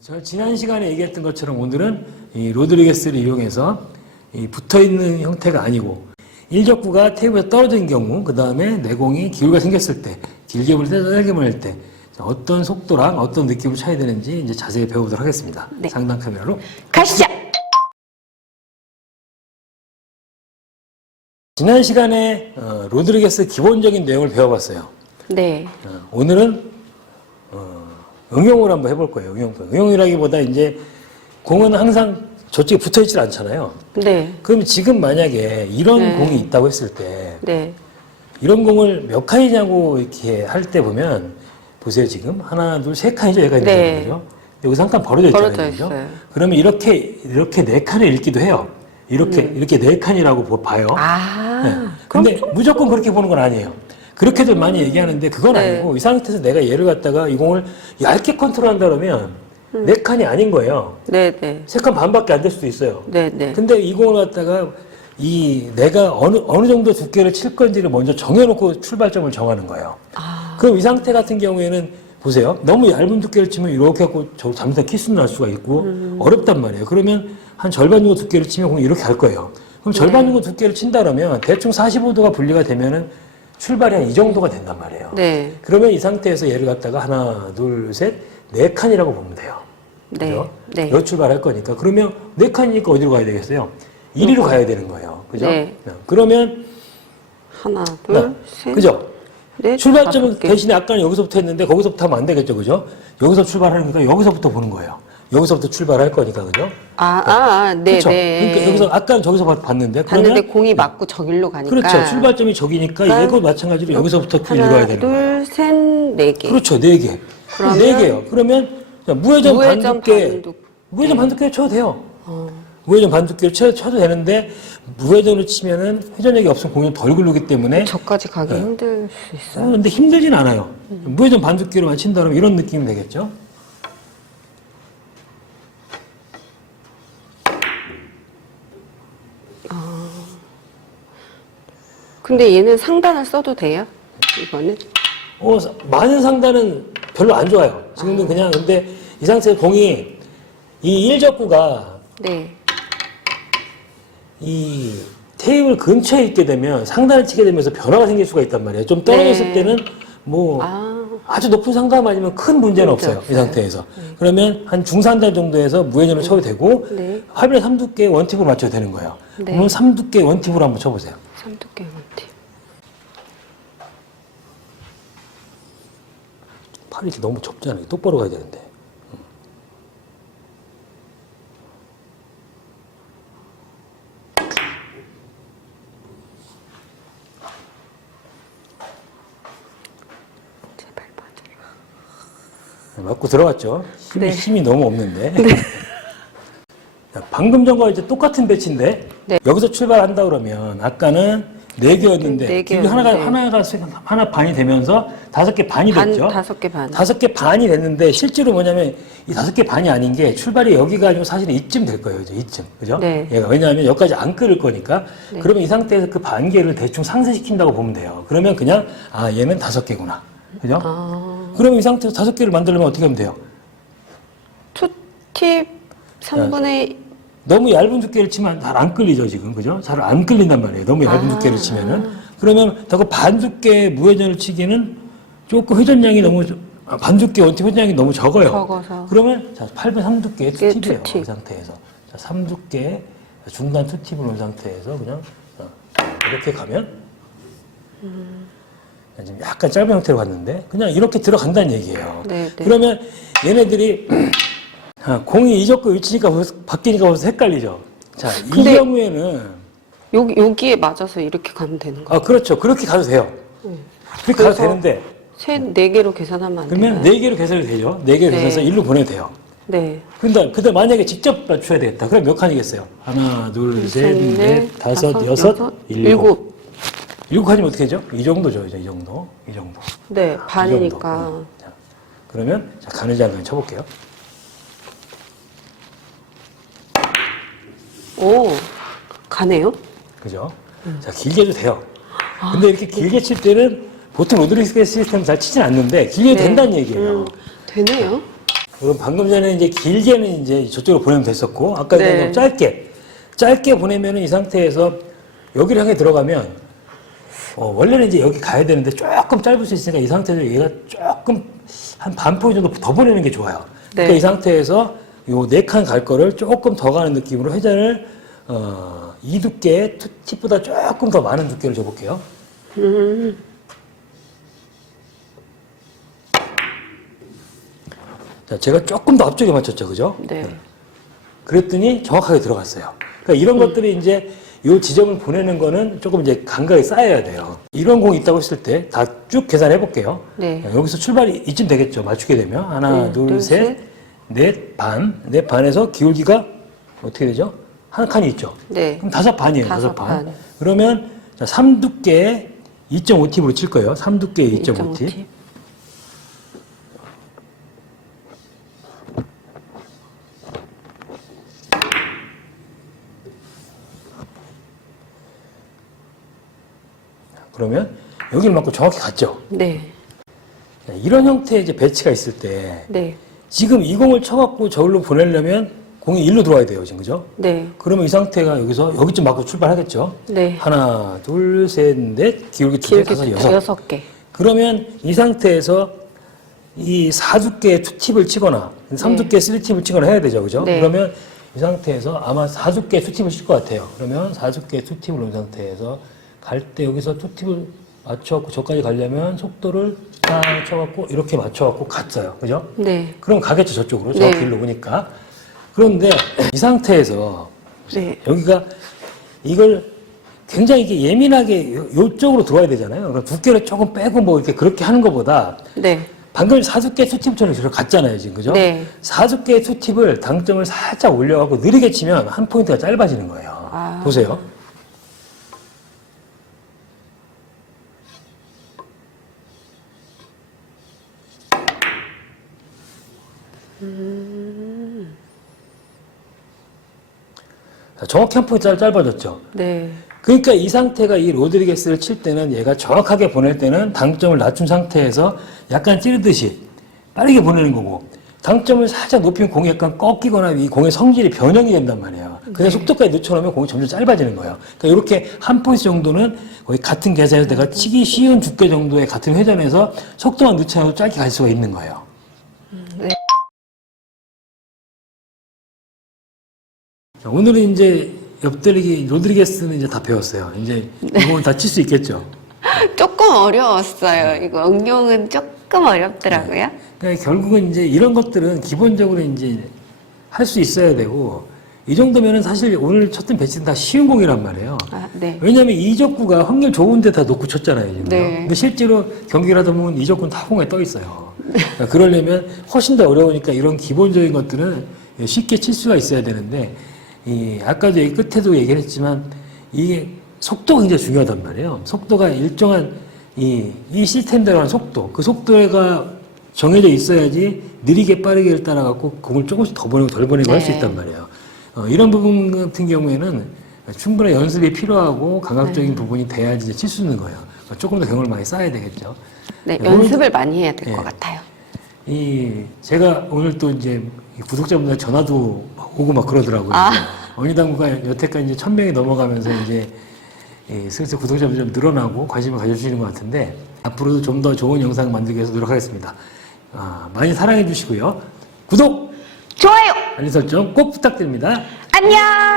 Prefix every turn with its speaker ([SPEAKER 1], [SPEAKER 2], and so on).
[SPEAKER 1] 어, 저 지난 시간에 얘기했던 것처럼 오늘은 이 로드리게스를 이용해서 이 붙어 있는 형태가 아니고 일적구가 테이블에 떨어진 경우, 그 다음에 내공이 기울가 생겼을 때, 길게 불 때, 짧게 불 때, 자, 어떤 속도랑 어떤 느낌을 차야 되는지 이제 자세히 배워보도록 하겠습니다.
[SPEAKER 2] 네.
[SPEAKER 1] 상단 카메라로.
[SPEAKER 2] 가시죠.
[SPEAKER 1] 지난 시간에 어, 로드리게스 기본적인 내용을 배워봤어요.
[SPEAKER 2] 네.
[SPEAKER 1] 어, 오늘은 어, 응용을 한번 해볼 거예요. 응용. 응용이라기보다 이제 공은 항상 저쪽에 붙어 있질 않잖아요.
[SPEAKER 2] 네.
[SPEAKER 1] 그럼 지금 만약에 이런
[SPEAKER 2] 네.
[SPEAKER 1] 공이 있다고 했을 때
[SPEAKER 2] 네.
[SPEAKER 1] 이런 공을 몇 칸이냐고 이렇게 할 때 보면 보세요 지금 하나 둘세 칸이죠 여기가
[SPEAKER 2] 네.
[SPEAKER 1] 되죠 여기서 한 칸 벌어져 있잖아요
[SPEAKER 2] 벌어져
[SPEAKER 1] 그죠?
[SPEAKER 2] 있어요.
[SPEAKER 1] 그러면 이렇게 이렇게 네 칸을 읽기도 해요 이렇게 이렇게 네 칸이라고 보- 봐요
[SPEAKER 2] 음. 아.
[SPEAKER 1] 네. 근데 무조건 그렇게 보는 건 아니에요 그렇게들 많이 얘기하는데 그건
[SPEAKER 2] 네.
[SPEAKER 1] 아니고 이 상태에서 내가 얘를 갖다가 이 공을 얇게 컨트롤한다 그러면
[SPEAKER 2] 음.
[SPEAKER 1] 네 칸이 아닌 거예요
[SPEAKER 2] 네, 네.
[SPEAKER 1] 세 칸 반밖에 안 될 수도 있어요
[SPEAKER 2] 네, 네.
[SPEAKER 1] 근데 이 공을 갖다가 이 내가 어느 어느 정도 두께를 칠 건지를 먼저 정해놓고 출발점을 정하는 거예요.
[SPEAKER 2] 아.
[SPEAKER 1] 그럼 이 상태 같은 경우에는 보세요. 너무 얇은 두께를 치면 이렇게 하고 저 잘못한 키스 날 수가 있고
[SPEAKER 2] 음.
[SPEAKER 1] 어렵단 말이에요. 그러면 한 절반 정도 두께를 치면 공이 이렇게 갈 거예요. 그럼 절반 정도 두께를 친다 그러면 대충 45도가 분리가 되면은 출발이 한 이 정도가 된단 말이에요.
[SPEAKER 2] 네.
[SPEAKER 1] 그러면 이 상태에서 얘를 갖다가 하나, 둘, 셋, 네 칸이라고 보면 돼요.
[SPEAKER 2] 네.
[SPEAKER 1] 그죠?
[SPEAKER 2] 네.
[SPEAKER 1] 여 출발할 거니까. 그러면 네 칸이니까 어디로 가야 되겠어요? 1위로 가야 되는 거예요. 그죠?
[SPEAKER 2] 네.
[SPEAKER 1] 그러면,
[SPEAKER 2] 하나, 둘,
[SPEAKER 1] 네.
[SPEAKER 2] 셋.
[SPEAKER 1] 그죠?
[SPEAKER 2] 넷,
[SPEAKER 1] 출발점은. 대신에 아까는 여기서부터 했는데 거기서부터 하면 안 되겠죠. 그죠? 여기서 출발하니까 여기서부터 보는 거예요. 여기서부터 출발할 거니까. 그죠?
[SPEAKER 2] 아, 아, 아, 네,
[SPEAKER 1] 그렇죠?
[SPEAKER 2] 네.
[SPEAKER 1] 그러니까 여기서 아까는 저기서 봤- 봤는데.
[SPEAKER 2] 봤는데
[SPEAKER 1] 그러면
[SPEAKER 2] 공이 맞고 저길로 가니까.
[SPEAKER 1] 그렇죠. 출발점이 저기니까
[SPEAKER 2] 그러니까
[SPEAKER 1] 얘도 마찬가지로 여기서부터
[SPEAKER 2] 하나,
[SPEAKER 1] 읽어야 되는 거예요.
[SPEAKER 2] 둘, 셋, 네 개.
[SPEAKER 1] 그렇죠. 네 개.
[SPEAKER 2] 그러면
[SPEAKER 1] 네 개요. 그러면 자, 무회전,
[SPEAKER 2] 무회전
[SPEAKER 1] 반두께,
[SPEAKER 2] 반두-
[SPEAKER 1] 무회전 반두께 쳐도 돼요.
[SPEAKER 2] 어.
[SPEAKER 1] 무회전 반두께를 쳐, 쳐도 되는데 무회전으로 치면은 회전력이 없으면 공이 덜 굴르기 때문에
[SPEAKER 2] 저까지 가기
[SPEAKER 1] 네.
[SPEAKER 2] 힘들 수
[SPEAKER 1] 아,
[SPEAKER 2] 있어요.
[SPEAKER 1] 근데 힘들진 않아요. 무회전 반두께로만 친다 그러면 이런 느낌이 되겠죠.
[SPEAKER 2] 근데 얘는 상단을 써도 돼요? 이거는?
[SPEAKER 1] 어, 사- 많은 상단은 별로 안 좋아요. 지금은 그냥 근데 이 상태에서 공이 이 일적구가
[SPEAKER 2] 네.
[SPEAKER 1] 이 테이블 근처에 있게 되면 상단을 치게 되면서 변화가 생길 수가 있단 말이에요. 좀 떨어졌을
[SPEAKER 2] 네.
[SPEAKER 1] 때는 뭐
[SPEAKER 2] 아,
[SPEAKER 1] 아주 높은 상단 아니면 큰 문제는
[SPEAKER 2] 문제
[SPEAKER 1] 없어요. 이
[SPEAKER 2] 없어요.
[SPEAKER 1] 상태에서. 그러면 한 중상단 정도에서 무회전을 쳐도 되고
[SPEAKER 2] 네.
[SPEAKER 1] 화면에 3두께 원팁으로 맞춰도 되는 거예요.
[SPEAKER 2] 네.
[SPEAKER 1] 그러면 3두께 원팁으로 한번 쳐보세요.
[SPEAKER 2] 삼두께 원
[SPEAKER 1] 팔이 이렇게 너무 좁잖아요. 똑바로 가야 되는데. 음.
[SPEAKER 2] 제발 맞아라.
[SPEAKER 1] 네, 맞고 들어갔죠. 힘이,
[SPEAKER 2] 네.
[SPEAKER 1] 힘이 너무 없는데. 자, 방금 전과 이제 똑같은 배치인데
[SPEAKER 2] 네.
[SPEAKER 1] 여기서 출발한다 그러면 아까는 네 개였는데
[SPEAKER 2] 네
[SPEAKER 1] 길이 하나가
[SPEAKER 2] 개였는데.
[SPEAKER 1] 하나가 세- 하나 반이 되면서 다섯 개 반이
[SPEAKER 2] 반,
[SPEAKER 1] 됐죠.
[SPEAKER 2] 다섯 개 반.
[SPEAKER 1] 다섯 개 반이 됐는데 실제로 뭐냐면 이 다섯 개 반이 아닌 게 출발이 여기가 아니고 사실 이쯤 될 거예요. 이제 이쯤. 그죠?
[SPEAKER 2] 네.
[SPEAKER 1] 얘가 왜냐하면 여기까지 안 끓을 거니까
[SPEAKER 2] 네.
[SPEAKER 1] 그러면 이 상태에서 그 반개를 대충 상쇄시킨다고 보면 돼요. 그러면 그냥 아 얘는 다섯 개구나. 그죠?
[SPEAKER 2] 아,
[SPEAKER 1] 그러면 이 상태에서 다섯 개를 만들려면 어떻게 하면 돼요?
[SPEAKER 2] 투팁 3분의
[SPEAKER 1] 너무 얇은 두께를 치면 잘 안 끌리죠, 지금. 그죠? 잘 안 끌린단 말이에요. 너무 얇은
[SPEAKER 2] 아.
[SPEAKER 1] 두께를 치면은. 그러면 더반 두께 무회전을 치기는 조금 회전량이 너무, 좀- 아, 반 두께 원팁 회전량이 너무 적어요.
[SPEAKER 2] 적어서.
[SPEAKER 1] 그러면 자, 8분 3두께
[SPEAKER 2] 이게
[SPEAKER 1] 투팁이에요.
[SPEAKER 2] 투팁.
[SPEAKER 1] 이 상태에서. 자, 3두께 중간 투팁을 놓은 상태에서 그냥 자, 이렇게 가면 지금 약간 짧은 형태로 갔는데 그냥 이렇게 들어간다는 얘기예요.
[SPEAKER 2] 네, 네.
[SPEAKER 1] 그러면 얘네들이 아, 공이 이적구 위치니까 벌써- 바뀌니까 벌써 헷갈리죠. 자, 이
[SPEAKER 2] 근데-
[SPEAKER 1] 경우에는
[SPEAKER 2] 여기 여기에 맞아서 이렇게 가면 되는 거.
[SPEAKER 1] 아 그렇죠. 그렇게 가도 돼요. 그렇게 가도
[SPEAKER 2] 그래서
[SPEAKER 1] 되는데
[SPEAKER 2] 셋네 개로 계산하면 안
[SPEAKER 1] 그러면
[SPEAKER 2] 되나요?
[SPEAKER 1] 네 개로 계산이 되죠. 네 개로
[SPEAKER 2] 네.
[SPEAKER 1] 계산해서 일로 보내도 돼요.
[SPEAKER 2] 네.
[SPEAKER 1] 근데 근데 만약에 직접 맞춰야 되겠다. 그럼 몇 칸이겠어요? 하나, 둘, 셋, 넷, 다섯, 여섯, 일곱. 일곱 칸이면 어떻게 되죠? 이 정도죠. 이제 이 정도. 이 정도.
[SPEAKER 2] 네,
[SPEAKER 1] 이 정도.
[SPEAKER 2] 반이니까.
[SPEAKER 1] 음. 자, 그러면 자, 가느지 한번 쳐볼게요.
[SPEAKER 2] 오, 가네요.
[SPEAKER 1] 그죠?
[SPEAKER 2] 음.
[SPEAKER 1] 자, 길게 해도 돼요.
[SPEAKER 2] 아,
[SPEAKER 1] 근데 이렇게 길게 칠 때는 보통 로드리게스 시스템 잘 치진 않는데 길게
[SPEAKER 2] 네.
[SPEAKER 1] 된다는 얘기예요.
[SPEAKER 2] 음, 되네요.
[SPEAKER 1] 그럼 방금 전에 이제 길게는 이제 저쪽으로 보내면 됐었고 아까
[SPEAKER 2] 네.
[SPEAKER 1] 이제 짧게 짧게 보내면은 이 상태에서 여기를 향해 들어가면 어, 원래는 이제 여기 가야 되는데 조금 짧을 수 있으니까 이 상태에서 얘가 조금 한 반 포인 정도 더 보내는 게 좋아요.
[SPEAKER 2] 네.
[SPEAKER 1] 그러니까 이 상태에서 요 네 칸 갈 거를 조금 더 가는 느낌으로 회전을 어, 이 두께 투- 팁보다 조금 더 많은 두께를 줘볼게요.
[SPEAKER 2] 음,
[SPEAKER 1] 자, 제가 조금 더 앞쪽에 맞췄죠, 그죠?
[SPEAKER 2] 네.
[SPEAKER 1] 그랬더니 정확하게 들어갔어요. 그러니까 이런 것들이 이제 요 지점을 보내는 거는 조금 이제 감각이 쌓여야 돼요. 이런 공이 있다고 했을 때 다 쭉 계산해 볼게요.
[SPEAKER 2] 네.
[SPEAKER 1] 여기서 출발이 이쯤 되겠죠. 맞추게 되면. 하나,
[SPEAKER 2] 네,
[SPEAKER 1] 둘,
[SPEAKER 2] 둘,
[SPEAKER 1] 셋,
[SPEAKER 2] 셋.
[SPEAKER 1] 넷, 반. 넷 반에서 기울기가 어떻게 되죠? 한 칸이 있죠.
[SPEAKER 2] 네.
[SPEAKER 1] 그럼 다섯 반이에요. 다섯,
[SPEAKER 2] 다섯
[SPEAKER 1] 반.
[SPEAKER 2] 반.
[SPEAKER 1] 그러면 자, 3 두께 2.5팁으로 칠 거예요. 3 두께 2.5팁.
[SPEAKER 2] 2.5T.
[SPEAKER 1] 그러면 여기를 맞고 정확히 갔죠.
[SPEAKER 2] 네.
[SPEAKER 1] 자, 이런 형태의 이제 배치가 있을 때
[SPEAKER 2] 네.
[SPEAKER 1] 지금 이 공을 쳐갖고 저기로 보내려면 공이 일로 들어와야 돼요, 지금 그죠?
[SPEAKER 2] 네.
[SPEAKER 1] 그러면 이 상태가 여기서 여기쯤 맞고 출발하겠죠?
[SPEAKER 2] 네.
[SPEAKER 1] 하나, 둘, 셋, 넷, 기울기 두 개, 다섯, 여섯.
[SPEAKER 2] 여섯 개.
[SPEAKER 1] 그러면 이 상태에서 이 사두께 투팁을 치거나 삼두께 쓰리팁을 치거나 해야 되죠, 그죠?
[SPEAKER 2] 네.
[SPEAKER 1] 그러면 이 상태에서 아마 사두께 투팁을 칠 것 같아요. 그러면 사두께 투팁을 놓은 상태에서 갈 때 여기서 투팁을 맞춰갖고 저까지 가려면 속도를 딱 쳐갖고 이렇게 맞춰갖고 갔어요, 그죠?
[SPEAKER 2] 네.
[SPEAKER 1] 그럼 가겠죠, 저쪽으로. 저
[SPEAKER 2] 네.
[SPEAKER 1] 길로 보니까. 그런데 이 상태에서
[SPEAKER 2] 네.
[SPEAKER 1] 여기가 이걸 굉장히 이게 예민하게 요- 요쪽으로 들어와야 되잖아요. 그럼 두께를 조금 빼고 뭐 이렇게 그렇게 하는 것보다
[SPEAKER 2] 네.
[SPEAKER 1] 방금 사두께 투팁처럼 저렇게 갔잖아요, 지금 그죠?
[SPEAKER 2] 네.
[SPEAKER 1] 사두께 투팁을 당점을 살짝 올려갖고 느리게 치면 한 포인트가 짧아지는 거예요.
[SPEAKER 2] 아.
[SPEAKER 1] 보세요. 자, 정확히 한 포인트 짧아졌죠.
[SPEAKER 2] 네.
[SPEAKER 1] 그러니까 이 상태가 이 로드리게스를 칠 때는 얘가 정확하게 보낼 때는 당점을 낮춘 상태에서 약간 찌르듯이 빠르게 보내는 거고 당점을 살짝 높이면 공이 약간 꺾이거나 이 공의 성질이 변형이 된단 말이에요. 그냥 속도까지 늦춰놓으면 공이 점점 짧아지는 거예요. 그러니까 이렇게 한 포인트 정도는 거의 같은 계산에서 내가 치기 쉬운 두께 정도의 같은 회전에서 속도만 늦춰도 짧게 갈 수가 있는 거예요. 자, 오늘은 이제 옆들이기 로드리게스는 이제 다 배웠어요. 이제 이건 다칠 수 있겠죠.
[SPEAKER 2] 조금 어려웠어요. 이거 응용은 조금 어렵더라고요.
[SPEAKER 1] 그러니까 결국은 이제 이런 것들은 기본적으로 이제 할 수 있어야 되고 이 정도면은 사실 오늘 쳤던 배치는 다 쉬운 공이란 말이에요.
[SPEAKER 2] 아, 네.
[SPEAKER 1] 왜냐하면 이적구가 확률 좋은데 다 놓고 쳤잖아요. 지금.
[SPEAKER 2] 네.
[SPEAKER 1] 근데 실제로 경기를 하다 보면 이적구는 타공에 떠 있어요. 그러니까 그러려면 훨씬 더 어려우니까 이런 기본적인 것들은 쉽게 칠 수가 있어야 되는데 이 아까도 이 끝에도 얘기를 했지만 이게 속도가 굉장히 중요하단 말이에요. 속도가 일정한 이, 이 시스템대로 한 속도, 그 속도가 정해져 있어야지 느리게 빠르게를 따라갖고 공을 조금씩 더 보내고 덜 보내고 할수
[SPEAKER 2] 네.
[SPEAKER 1] 있단 말이에요. 어, 이런 부분 같은 경우에는 충분한 연습이 필요하고 감각적인 부분이 돼야지 이제 칠 수 있는 거예요. 어, 조금 더 경험을 많이 쌓아야 되겠죠.
[SPEAKER 2] 네,
[SPEAKER 1] 네,
[SPEAKER 2] 연습을 많이 해야 될것
[SPEAKER 1] 네.
[SPEAKER 2] 같아요.
[SPEAKER 1] 이 제가 오늘 또 이제 이 구독자분들 전화도 오고 막 그러더라고요.
[SPEAKER 2] 아.
[SPEAKER 1] 어느 당구가 여태까지 이제 천 명이 넘어가면서 이제 이 슬슬 구독자분들 좀 늘어나고 관심을 가져주시는 것 같은데 앞으로도 좀 더 좋은 영상 만들기 위해서 노력하겠습니다. 아, 많이 사랑해 주시고요. 구독,
[SPEAKER 2] 좋아요!
[SPEAKER 1] 알림 설정 꼭 부탁드립니다.
[SPEAKER 2] 안녕!